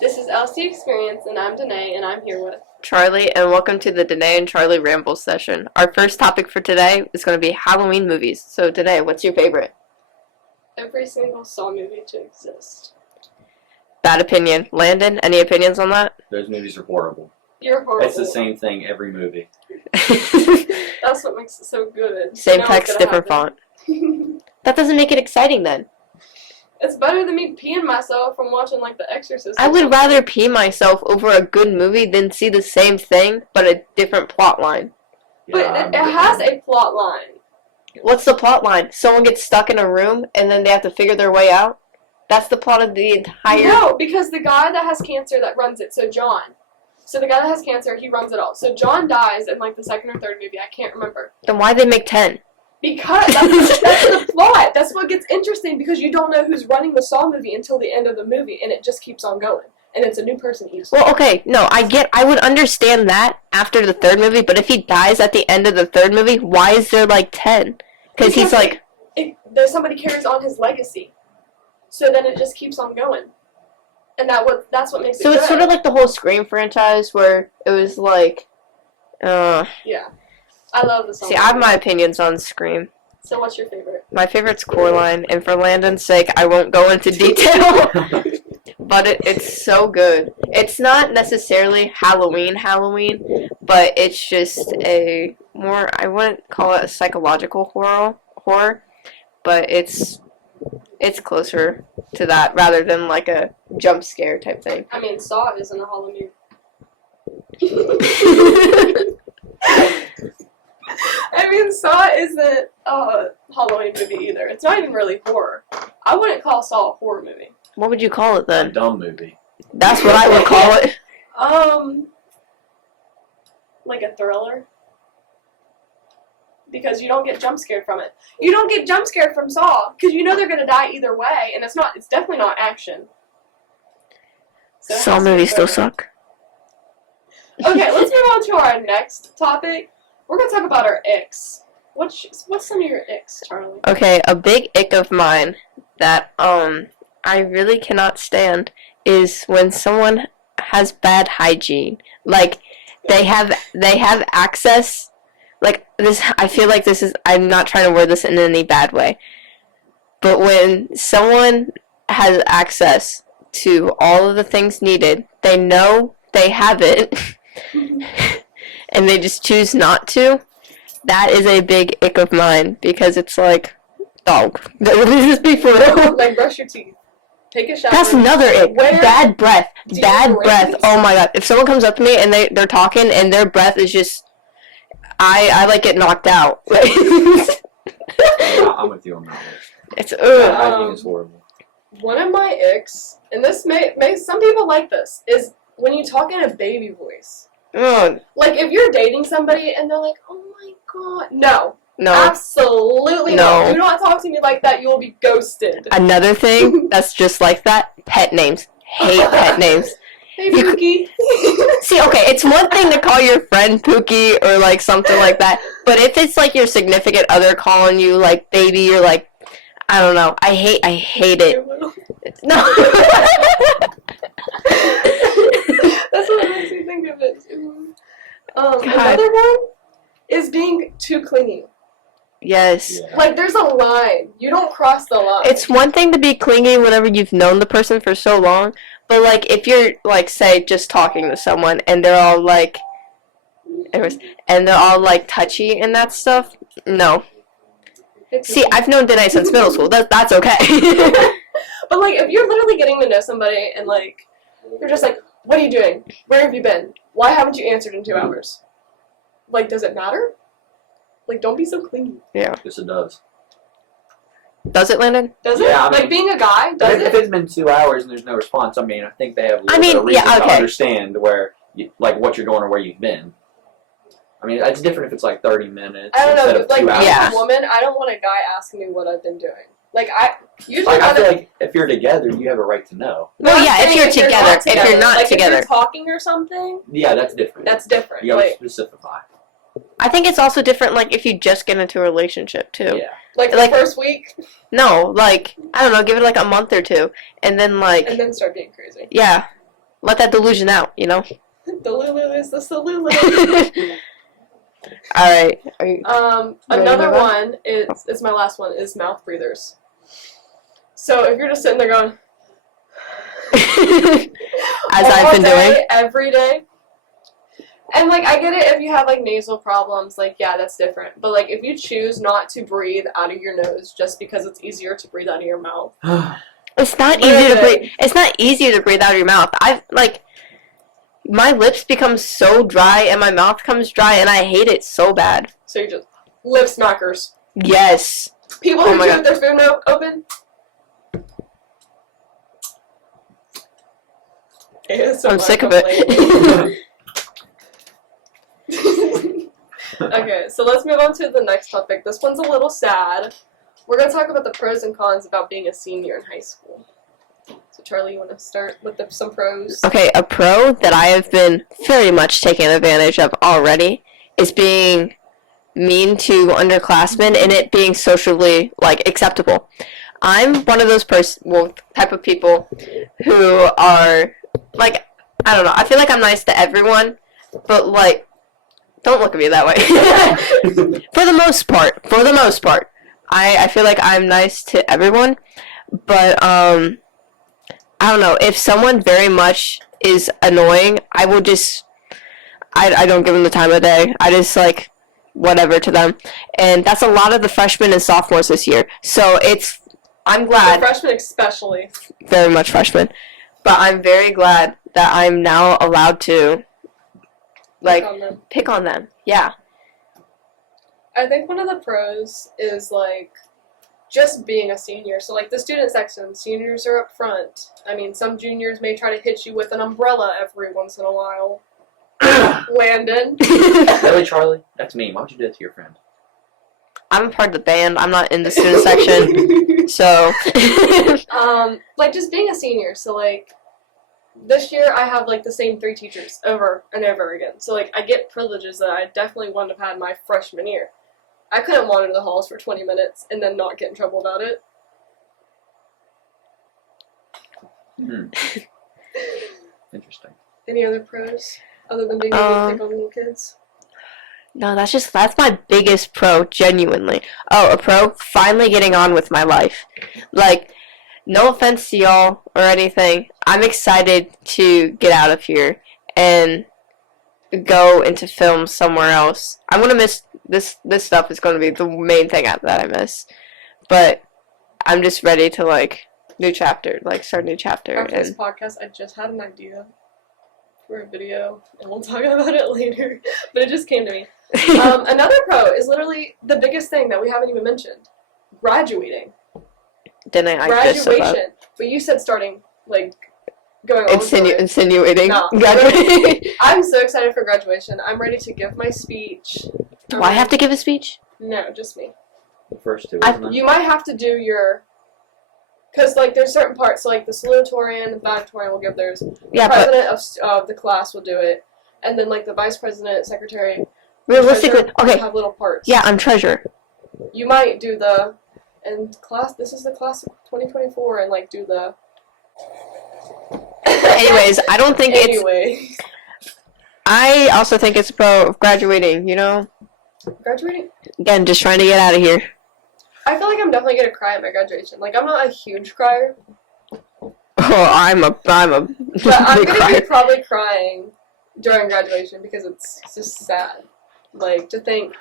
This is LC Experience, and I'm Denae, and I'm here with Charlie, and welcome to the Denae and Charlie Ramble session. Our first topic for today is going to be Halloween movies. So, Denae, what's your favorite? every single Saw movie to exist. Bad opinion. Landon, any opinions on that? Those movies are horrible. You're horrible. It's the same thing every movie. That's what makes it so good. Same You know text, what's different gonna font. That doesn't make it exciting then. It's better than me peeing myself from watching, like, The Exorcist. I would rather pee myself over a good movie than see the same thing, but a different plot line. But it has a plot line. What's the plot line? Someone gets stuck in a room, and then they have to figure their way out? That's the plot of the entire... No, because the guy that has cancer that runs it, so John. So the guy that has cancer, he runs it all. So John dies in, like, the second or third movie. I can't remember. Then why'd they make 10? Because that's the plot. That's what gets interesting, because you don't know who's running the Saw movie until the end of the movie, and it just keeps on going. And it's a new person each time. Well, okay, no, I would understand that after the third movie, but if he dies at the end of the third movie, why is there, like, 10? Because he's like... There's somebody carries on his legacy. So then it just keeps on going. And that's what makes it So good. it's sort of like the whole Scream franchise, where it was like... Yeah. I love the Saw See, I have my opinions on Scream. So what's your favorite? My favorite's Coraline, and for Landon's sake, I won't go into detail. But it's so good. It's not necessarily Halloween, but it's just a more, I wouldn't call it a psychological horror, but it's closer to that rather than like a jump scare type thing. I mean, Saw isn't a Halloween. I mean, Saw isn't a Halloween movie either. It's not even really horror. I wouldn't call Saw a horror movie. What would you call it A then? dumb movie. That's what I would call it. Like a thriller. Because you don't get jump scared from it. You don't get jump scared from Saw, because you know they're gonna die either way, and it's definitely not action. So it Saw has to be movies still thriller. suck. Okay, let's move on to our next topic. We're gonna talk about our icks. What's some of your icks, Charlie? Okay, a big ick of mine that I really cannot stand is when someone has bad hygiene. Like they have access, like this, I feel like this is, I'm not trying to word this in any bad way, but when someone has access to all of the things needed, they know they have it and they just choose not to, that is a big ick of mine, because it's like, dog, just be for real. Like, brush your teeth. Take a shower. That's another ick. Bad breath. Bad breath. deodorant. Oh my god. If someone comes up to me and they're talking and their breath is just, I like get knocked out. I'm with you on that list. It's Hygiene is horrible. One of my icks, and this may some people like this, is when you talk in a baby voice. ugh. Like, if you're dating somebody and they're like, oh my god. No. No. Absolutely No. not. Do not talk to me like that. You will be ghosted. Another thing that's just like that, pet names. Hate pet names. Hey, Pookie. See, okay, it's one thing to call your friend Pookie or like something like that, but if it's like your significant other calling you like baby or like, I don't know, I hate it. No. That's what makes me think of it. Another one is being too clingy. Yes. Yeah. Like, there's a line. You don't cross the line. It's one thing to be clingy whenever you've known the person for so long, but like if you're like, say, just talking to someone and they're all like, and they're all like touchy and that stuff, no. See, I've known Denae since middle school. That's okay. But, like, if you're literally getting to know somebody and, like, you're just like, what are you doing? Where have you been? Why haven't you answered in 2 hours? Like, does it matter? Like, don't be so clingy. Yeah. Yes, it does. Does it, Landon? Does it? Yeah, I like, mean, being a guy, does If it? it's been 2 hours and there's no response, I mean, I think they have a little I mean, bit of reason yeah, to okay. understand where, like, what you're doing or where you've been. I mean, it's different if it's like 30 minutes I don't instead know, of like, 2 hours. Yeah. as a woman, I don't want a guy asking me what I've been doing. Like, I usually Like, I want feel to... like if you're together, you have a right to know. Well, yeah, if you're together. If you're not like, together. if you're talking or something, Yeah, that's different. that's different. You gotta Like, specify. I think it's also different, like, if you just get into a relationship, too. Yeah. like, like- the first week, No, like, I don't know, give it, like, a month or two, and then, like, and then start being crazy. yeah. let that delusion out, you know? The Lulu is the Lulu. Alright. Are you Another one is my last one, is mouth breathers. So if you're just sitting there going as I've been doing every day, and like I get it if you have like nasal problems, like yeah, that's different. But like if you choose not to breathe out of your nose just because it's easier to breathe out of your mouth, it's not easy to breathe. It's not easier to breathe out of your mouth. My lips become so dry and my mouth comes dry and I hate it so bad. So you're just lip smackers. Yes. People who chew their food open. I'm sick of it. Okay, so let's move on to the next topic. This one's a little sad. We're going to talk about the pros and cons about being a senior in high school. So Charlie, you want to start with some pros? Okay, a pro that I have been very much taking advantage of already is being mean to underclassmen and it being socially, acceptable. I'm one of those type of people who are, I don't know, I feel like I'm nice to everyone, but, don't look at me that way. For the most part. I feel like I'm nice to everyone, but, I don't know, if someone very much is annoying, I will just, I don't give them the time of day. I just, whatever to them. And that's a lot of the freshmen and sophomores this year. So I'm glad. The freshmen especially. Very much freshmen. But I'm very glad that I'm now allowed to, pick on them. Yeah. I think one of the pros is, just being a senior. So, the student section, seniors are up front. I mean, some juniors may try to hit you with an umbrella every once in a while. Landon. Really, Charlie? That's mean. Why would you do that to your friend? I'm a part of the band. I'm not in the student section. So. Just being a senior. So, this year I have, the same 3 teachers over and over again. So, I get privileges that I definitely wouldn't have had my freshman year. I couldn't wander the halls for 20 minutes and then not get in trouble about it. Interesting. Any other pros other than being able to pick on little kids? No, that's my biggest pro, genuinely. Oh, a pro? Finally getting on with my life. No offense to y'all or anything. I'm excited to get out of here and go into film somewhere else. I'm gonna miss this stuff is gonna be the main thing that I miss. But I'm just ready to new chapter, start a new chapter. After this podcast, I just had an idea for a video, and we'll talk about it later. But it just came to me. Another pro is literally the biggest thing that we haven't even mentioned: graduating. Denae, Graduation. But you said starting going on. Insinuating. No. Graduating. I'm so excited for graduation. I'm ready to give my speech. Do I have to give a speech? No, just me. The first two. You might have to do your. Because, there's certain parts, so, the salutatorian, the valedictorian will give theirs. Yeah, the president of the class will do it. And then, the vice president, secretary, realistically, okay. Have little parts. Yeah, I'm treasurer. You might do this is the class of 2024, and, do the... Anyways, I don't think Anyway. I also think it's a pro of graduating, you know? Graduating? Again, just trying to get out of here. I feel like I'm definitely gonna cry at my graduation. I'm not a huge crier. Oh, I'm a But I'm big gonna crier. be probably crying during graduation because it's just sad. To think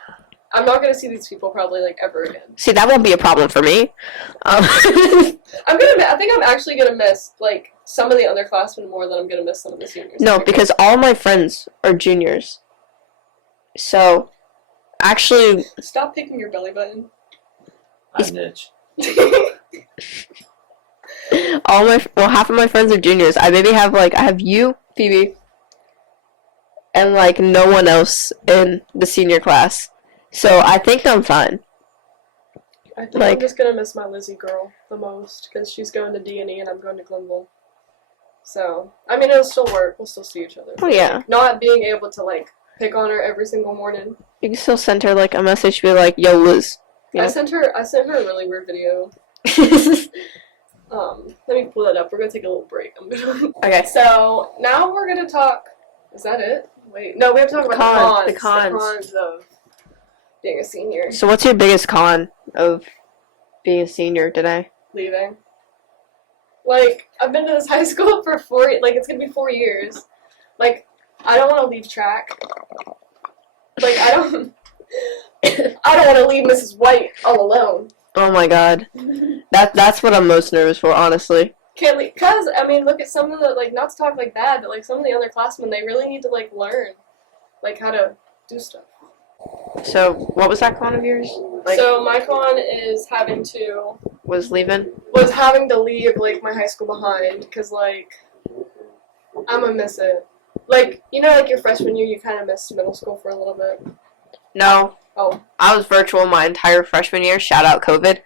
I'm not gonna see these people probably ever again. See, that won't be a problem for me. I think I'm actually gonna miss some of the underclassmen more than I'm gonna miss some of the seniors. No, because all my friends are juniors. So, actually, stop picking your belly button. I'm Mitch. half of my friends are juniors. I maybe have I have you, Phoebe, and no one else in the senior class. So I think I'm fine. I think I'm just gonna miss my Lizzie girl the most because she's going to Denae and I'm going to Glenville. So I mean, it'll still work. We'll still see each other. Oh yeah. Not being able to pick on her every single morning. You can still send her a message, be like, "Yo, Liz." You know? I sent her a really weird video. Let me pull that up. We're gonna take a little break. Okay. So now we're gonna talk. Is that it? Wait, no, we have to talk about the cons. The cons of being a senior. So what's your biggest con of being a senior today? Leaving. Like, I've been to this high school for it's gonna be 4 years. Like, I don't want to leave track. Like, I don't want to leave Mrs. White all alone. Oh my god. That's what I'm most nervous for, honestly. Can't leave, cause, I mean, look at some of the, like, not to talk like that, but, like, some of the underclassmen, they really need to, like, learn, like, how to do stuff. So, what was that con of yours? Like, So, my con is having to leave, like, my high school behind, because, like, I'm gonna miss it. Like, you know, like, your freshman year, you kind of missed middle school for a little bit. No. Oh. I was virtual my entire freshman year. Shout out COVID.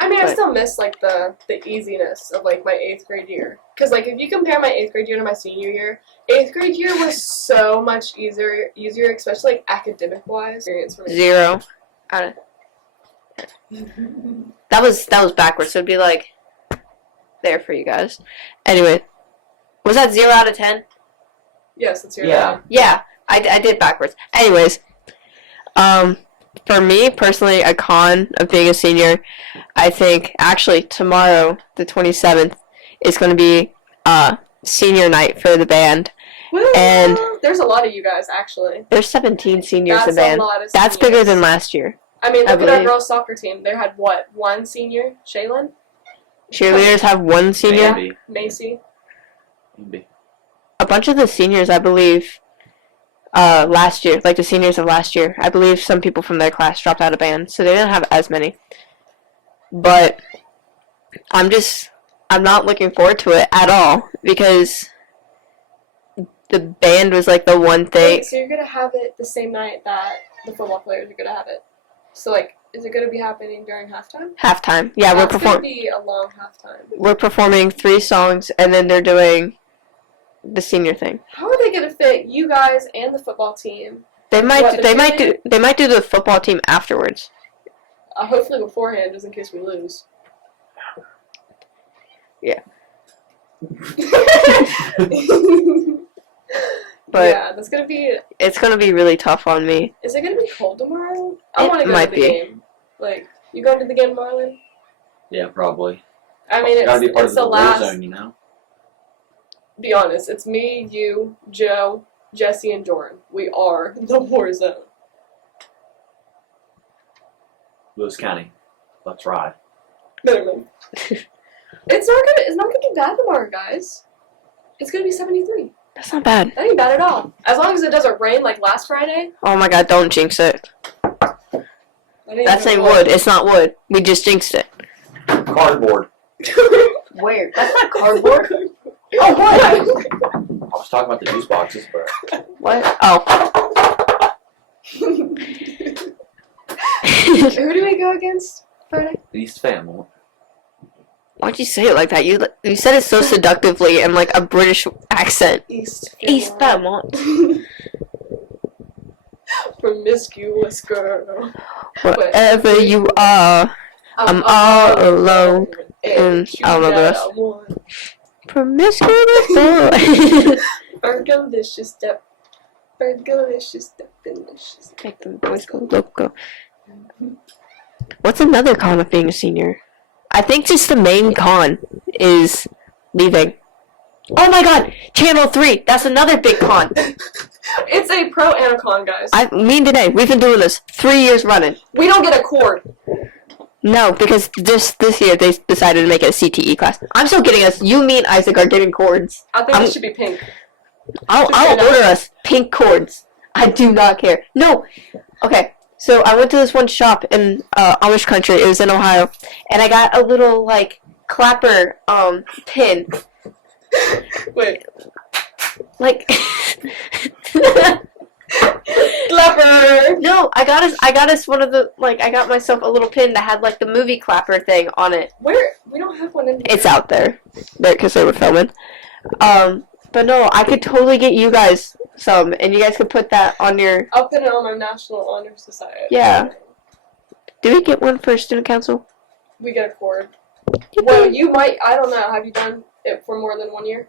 I mean, I still miss, like, the easiness of, like, my 8th grade year. Because, like, if you compare my 8th grade year to my senior year, 8th grade year was so much easier, especially, like, academic-wise. Experience for me. 0. That was backwards. So it'd be like there for you guys. Anyway, was that 0 out of 10? Yes, that's your Yeah. Yeah, I did backwards. Anyways, for me personally, a con of being a senior, I think actually tomorrow, the 27th, is going to be senior night for the band. Woo! And there's a lot of you guys, actually. There's 17 seniors That's in the band. a lot of That's seniors. bigger than last year. I mean, I look at our believe. girls' soccer team. They had, what, one senior? Shaylin? Cheerleaders have one senior. Maybe. Macy? Maybe. A bunch of the seniors, I believe, last year, like the seniors of last year, I believe some people from their class dropped out of band, so they didn't have as many. But I'm not looking forward to it at all, because the band was like the one thing. Wait, so you're going to have it the same night that the football players are going to have it? So, like, is it going to be happening during halftime? Halftime. Yeah, That's going to be a long halftime. We're performing 3 songs, and then they're doing the senior thing. How are they going to fit you guys and the football team? They might do the football team afterwards. Hopefully beforehand, just in case we lose. Yeah. But yeah, that's gonna be. It's gonna be really tough on me. Is it gonna be cold tomorrow? I want to go might to the game. Like, you going to the game, Marlon? Yeah, probably. I mean, Gotta be part it's of the the war last. zone, you know. Be honest, it's me, you, Joe, Jesse, and Jordan. We are the war zone. Lewis County. Let's ride. Literally. It's not gonna be bad tomorrow, guys. It's gonna be 73. That's not bad. That ain't bad at all. As long as it doesn't rain like last Friday. Oh my god, don't jinx it. That's ain't wood. It's not wood. We just jinxed it. Cardboard. Where? That's not cardboard. Oh, what? I was talking about the juice boxes, but What? Oh. Who do we go against Friday? East Family. Why'd you say it like that? You said it so seductively in like a British accent. East Vermont. Promiscuous girl. Wherever you are, I'm all alone. And I don't know the rest. Promiscuous boy. Fergalicious step. Fergalicious step. Delicious. Make them boys go loco. What's another con of being a senior? I think just the main con is leaving. Oh my god! Channel 3! That's another big con! It's a pro and a con, guys. Me and Denae, we've been doing this 3 years running. We don't get a cord. No, because this year they decided to make it a CTE class. I'm still getting us. You, me, and Isaac are getting cords. I think it should be pink. I'll order us pink cords. I do not care. No! Okay. So I went to this one shop in Amish country. It was in Ohio, and I got a little like clapper pin. Wait. Like Clapper. no, I got us one of the I got myself a little pin that had like the movie clapper thing on it. Where? We don't have one in here. It's out there because they were filming. But no, I could totally get you guys some, and you guys could put that on your. I'll put it on my National Honor Society. Yeah. Did we get one for student council? We get a cord. Well, you might. I don't know. Have you done it for more than 1 year,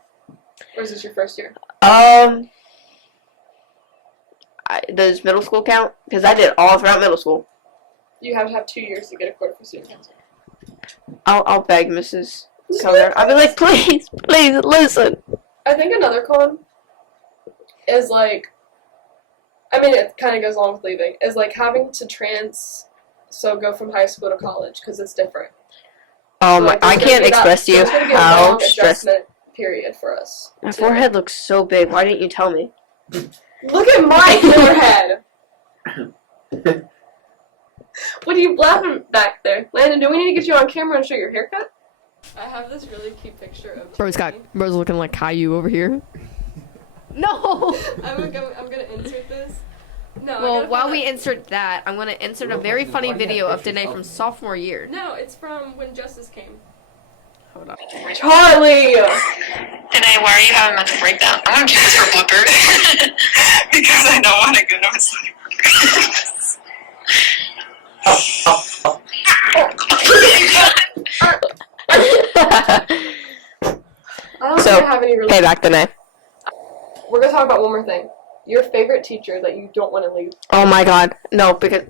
or is this your first year? Does middle school count? Because I did all throughout middle school. You have to have 2 years to get a cord for student council. I'll beg Mrs. Keller. I'll be like, please, listen. I think another con is like, I mean, it kind of goes along with leaving, is like having to go from high school to college, because it's different. So, like, I can't express to you there's gonna be a how long stressed. adjustment period for us. My forehead looks so big. Why didn't you tell me? Look at my forehead! What are you laughing back there? Landon, do we need to get you on camera and show your haircut? I have this really cute picture of Bro's looking like Caillou over here. No! I'm gonna insert this. No, Well, while we insert that, I'm going to insert a very funny video of Denae from sophomore year. No, it's from when Justice came. Hold on. Charlie! Denae, why are you having a mental breakdown? I'm gonna keep this for Booker. Because I don't want to go to his I don't So, think I have any really. Hey, back Denae. We're gonna talk about one more thing. Your favorite teacher that you don't want to leave. Oh my god. No, because...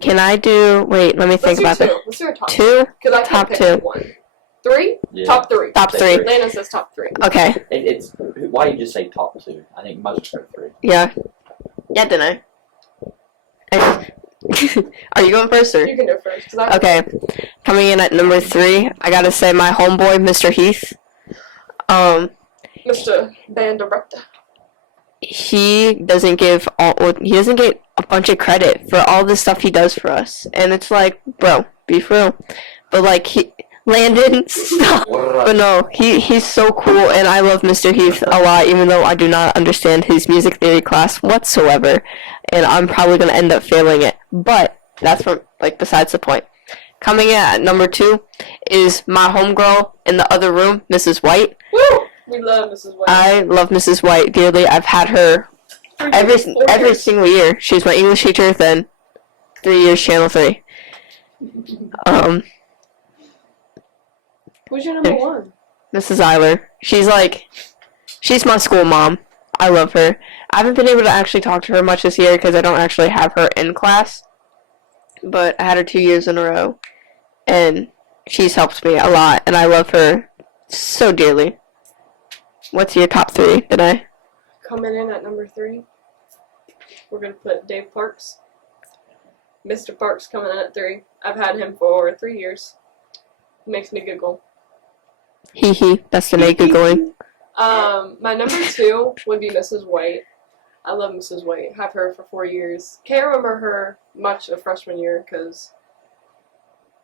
Can I do... Wait, let me think about Let's do it. two. Let's do a top. Two? Because I Top can't pick two. one. Three? Yeah. Top three. Top three. Landon says top three. Okay. It's why you just say top two? I think most are three. Yeah. Yeah, Denae. Are you going first, or? You can go first. 'Cause I Okay. Coming in at number 3, I gotta say my homeboy, Mr. Heath. Mr. Band Director. He doesn't get a bunch of credit for all the stuff he does for us, and it's like, bro, be for real. But like Landon, stop. But no, he's so cool, and I love Mr. Heath a lot, even though I do not understand his music theory class whatsoever, and I'm probably gonna end up failing it. But that's besides the point. Coming in at number 2 is my homegirl in the other room, Mrs. White. Woo! We love Mrs. White. I love Mrs. White dearly. I've had her every single year. She was my English teacher, then 3 years Channel 3. Who's your number one? Mrs. Eiler. She's my school mom. I love her. I haven't been able to actually talk to her much this year because I don't actually have her in class. But I had her 2 years in a row. And she's helped me a lot, and I love her so dearly. What's your top 3, Denae? Coming in at number 3, we're going to put Dave Parks. Mr. Parks coming in at 3. I've had him for 3 years. He makes me giggle. Hee hee. That's Denae googling. My number 2 would be Mrs. White. I love Mrs. White. Have her for 4 years. Can't remember her much of freshman year because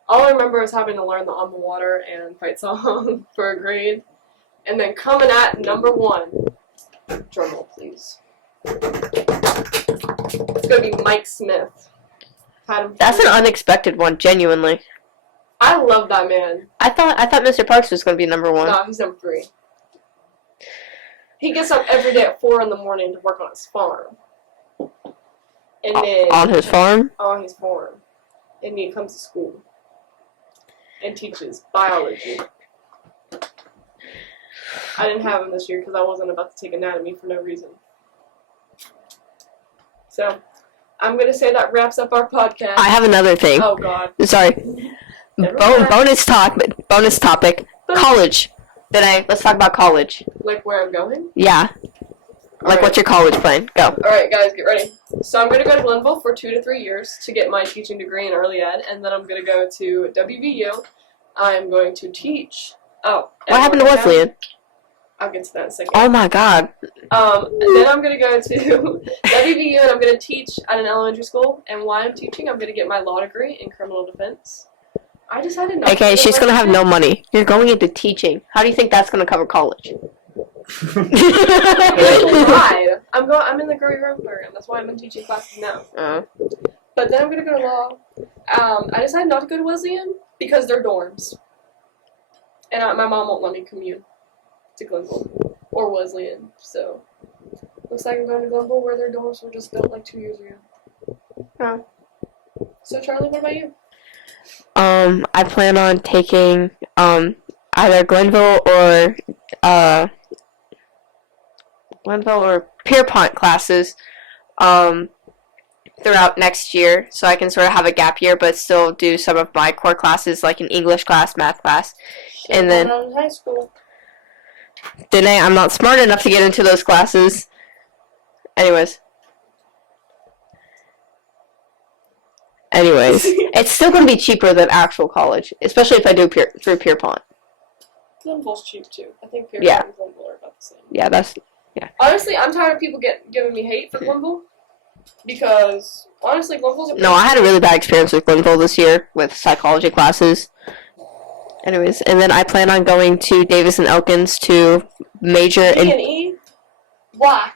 all I remember is having to learn the On the Water and Fight Song for a grade. And then coming at number 1, drum roll please. It's gonna be Mike Smith. Had him That's an unexpected one, genuinely. I love that man. I thought Mr. Parks was going to be number 1. No, he's number 3. He gets up every day at 4 in the morning to work on his farm. And then On his farm? on his farm. And he comes to school and teaches biology. I didn't have him this year because I wasn't about to take anatomy for no reason. So, I'm going to say that wraps up our podcast. I have another thing. Oh, God. Sorry. Never mind. Bonus topic. College. Let's talk about college. Like where I'm going? Yeah. Alright. What's your college plan? Go. Alright, guys, get ready. So I'm going to go to Glenville for 2 to 3 years to get my teaching degree in early ed, and then I'm going to go to WVU. I'm going to teach. Oh. What happened to Wesleyan? I'll get to that in a second. Oh my god. Then I'm going to go to WVU, and I'm going to teach at an elementary school, and while I'm teaching, I'm going to get my law degree in criminal defense. I decided not to Okay, go she's going to have no Wesleyan. money. You're going into teaching. How do you think that's going to cover college? Why? I'm in the career growth program. That's why I'm in teaching classes now. But then I'm gonna go to law. I decided not to go to Wesleyan because they're dorms, and my mom won't let me commute to Glenville or Wesleyan. So looks like I'm going to Glenville where their dorms were just built like 2 years ago. Oh. So Charlie, what about you? I plan on taking either Glenville or Pierpont classes throughout next year, so I can sort of have a gap year, but still do some of my core classes, like an English class, math class, and then in high school. Denae, I'm not smart enough to get into those classes. Anyways, it's still going to be cheaper than actual college, especially if I do through Pierpont. Glenville's cheap too. I think Pierpont Yeah. and Glenville are about the same. Yeah, Honestly, I'm tired of people giving me hate for Glenville because honestly, Glenville's a no, I had a really bad experience with Glenville this year with psychology classes. Anyways, and then I plan on going to Davis and Elkins to major in E. Why?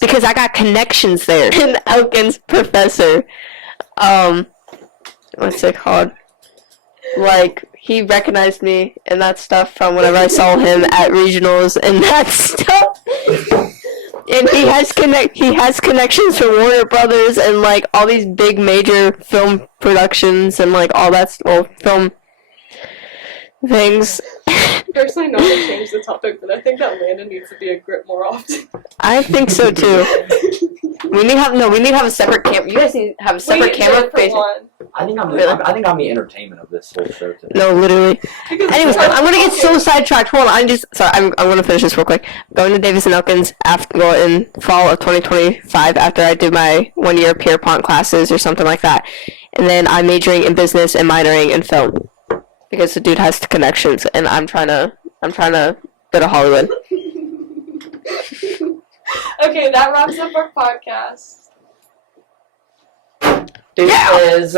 because I got connections there. And Elkins professor, what's it called? Like, he recognized me and that stuff from whenever I saw him at regionals and that stuff. And he has connections for Warner Brothers and like all these big major film productions and like all that film things. Personally, not to change the topic, but I think that Landon needs to be a grip more often. I think so too. We need to have a separate camera. You guys need to have a separate camera facing. I think I'm Really? I think I'm the entertainment of this whole show today. No, literally. Anyways, I'm gonna get so sidetracked. Hold on, I'm gonna finish this real quick. Going to Davis and Elkins in fall of 2025 after I do my 1 year Pierpont classes or something like that, and then I'm majoring in business and minoring in film because the dude has the connections, and I'm trying to go to Hollywood. Okay, that wraps up our podcast. Deuces.